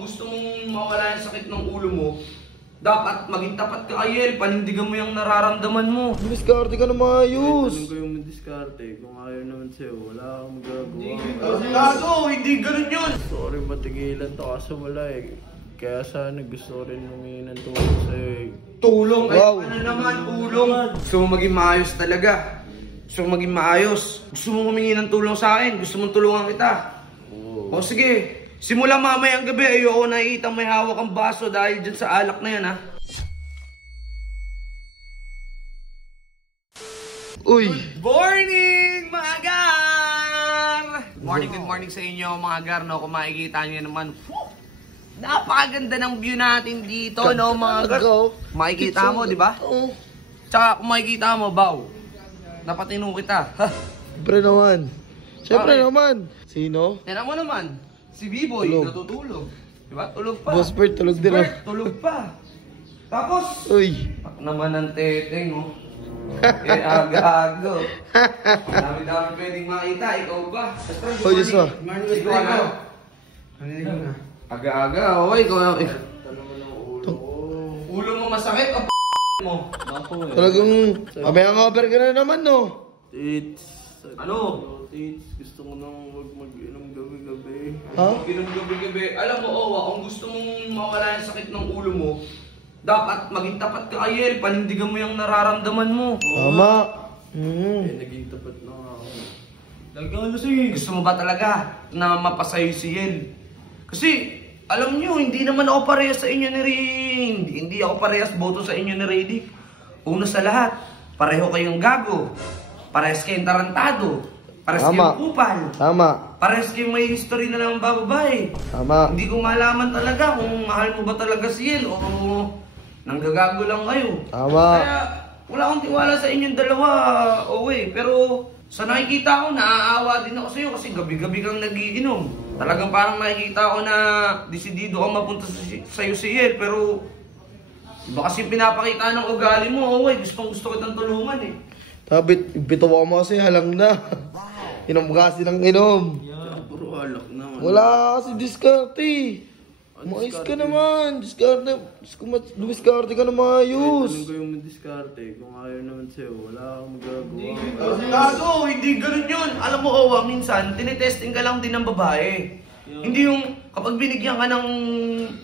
kung gusto mong mawala yung sakit ng ulo mo, dapat maging tapat ka kay Yel, panindigan mo yung nararamdaman mo. Diskarte ka na maayos. Tanong ko yung diskarte, kung ayaw naman sa'yo, wala akong magagawa. Gago, hindi ganun yun. Sorry, matigilan to kaso wala eh. Kaya sana gusto rin humingi ng tulong sa'yo eh. Tulong, Wow. ano naman, tulong. Gusto mo maging maayos talaga. Gusto mo maging maayos. Gusto mo humingi ng tulong sa akin. Gusto mong tulungan kita. Oo. O sige, simula mamayang gabi, ayoko nakikita may hawak ang baso dahil dyan sa alak na yan, ha? Uy. Morning, mga gar! Good morning sa inyo, mga gar, no? Kung makikita nyo naman, napakaganda ng view natin dito, no, mga gar? Makikita mo, di ba? Oo. Tsaka kung makikita mo, Baw, napatino kita. Siyempre naman. Siyempre Bakit? naman. Sino? Tinan mo naman, si B-Boy, Tulog. natutulog. Di ba? Tulog pa. Boss Bert, tulog Si din, Bert, tulog pa. Tapos, Uy. naman ang teteng, oh. Eh, aga-aga. Dami-dami pwedeng makita, ikaw ba? Oh, Diyos mo. Ikaw ano? Aga-aga, oh, ikaw na. Tanong mo ng ulo ko. Ulo mo masakit o mo? Ako eh. Talagang, abay ang over ka na naman, no? Tits. Ano? Tits, gusto ko nang huwag mag-inom gabi-gabi. Ha? Inom gabi-gabi. Alam mo, Owa, kung gusto mong mawala yung sakit ng ulo mo, dapat maging tapat ka kay Yel, panindigan mo yung nararamdaman mo. Tama. Eh, naging tapat na nga ako. Gusto mo ba talaga na mapasayo si Yel? Kasi, alam nyo, hindi naman ako parehas sa inyo ni Rin. Hindi ako parehas boto sa inyo ni Radic. Una sa lahat, pareho kayong gago. Parehas kayong tarantado. Parehas Tama. kayong kupal. Tama. Parehas kayong may history na ng bababae. Tama. Hindi ko malaman talaga kung mahal mo ba talaga si Yel o nanggagago lang kayo. Tama. Kaya wala akong tiwala sa inyong dalawa, Owe. Pero sa nakikita ko, naaawa din ako sa'yo kasi gabi-gabi kang nagiinom. Talagang parang nakikita ko na desidido kang mapunta sa'yo si Yel. Pero iba kasi pinapakita ng ugali mo, Owe. Gusto kitang tulungan eh. Tabit, bitawa mo kasi halang na. Inom kasi ng inom. Puro alak naman. Wala kasi diskarte. Maayos ka naman. Diskarte. Diskarte ka na maayos. Tanong ko yung diskarte, kung ayaw naman sa'yo, wala akong magagawa. Gago, hindi ganun yun. Alam mo, Owa, minsan, tinitesting ka lang din ng babae. Hindi yung kapag binigyan ka ng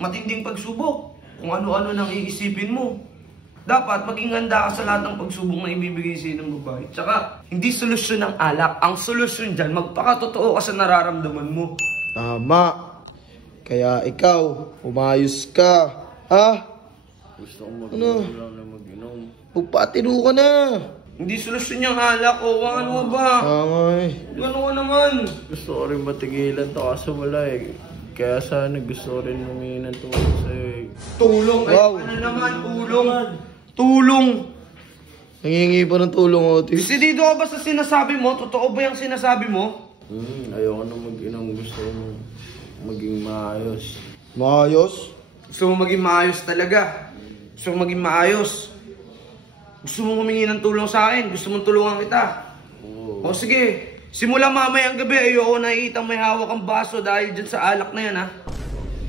matinding pagsubok, kung ano-ano nang iisipin mo. Dapat maging handa ka sa lahat ng pagsubok na ibibigay sa'yo ng babae. Tsaka, hindi solusyon ng alak. Ang solusyon dyan, magpakatotoo ka sa nararamdaman mo. Tama. Kaya ikaw, umayos ka. Ha? Gusto kong mag-inom lang na mag-inom. Pagpatino ka na. Hindi solusyon yung alak, Owa. Ano ba? Ay. Gano'n ka naman. Gusto ko rin matigilan to kaso wala eh. Kaya sana gusto ko rin humingi ng tulong sa'yo eh. Tulong. Wow. Ano naman, tulong. Tulong. Nangingi pa ng tulong, Otis. Desidido ka ba sa sinasabi mo? Totoo ba yung sinasabi mo? Ayoko na mag-inom. Gusto ko maging maayos. Maayos? Gusto mo maging maayos talaga. Gusto mo maging maayos. Gusto mo humingi ng tulong sa akin. Gusto mong tulungan kita. Oo. O sige, simula mamayang gabi, ayoko nakikita may hawak ang baso dahil dyan sa alak na yan, ha?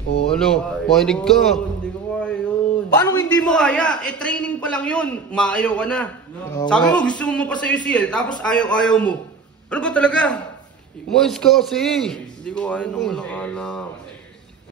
O ano, makinig ka. Hindi ko kaya yun. Paano hindi mo kaya? Eh, training pa lang yun. Maayaw ka na. Tama. Sabi mo, gusto mo mapasayo si Yel, tapos ayaw-ayaw mo. Ano ba talaga? Umayos ka kasi. Hindi ko kaya nung walang alak.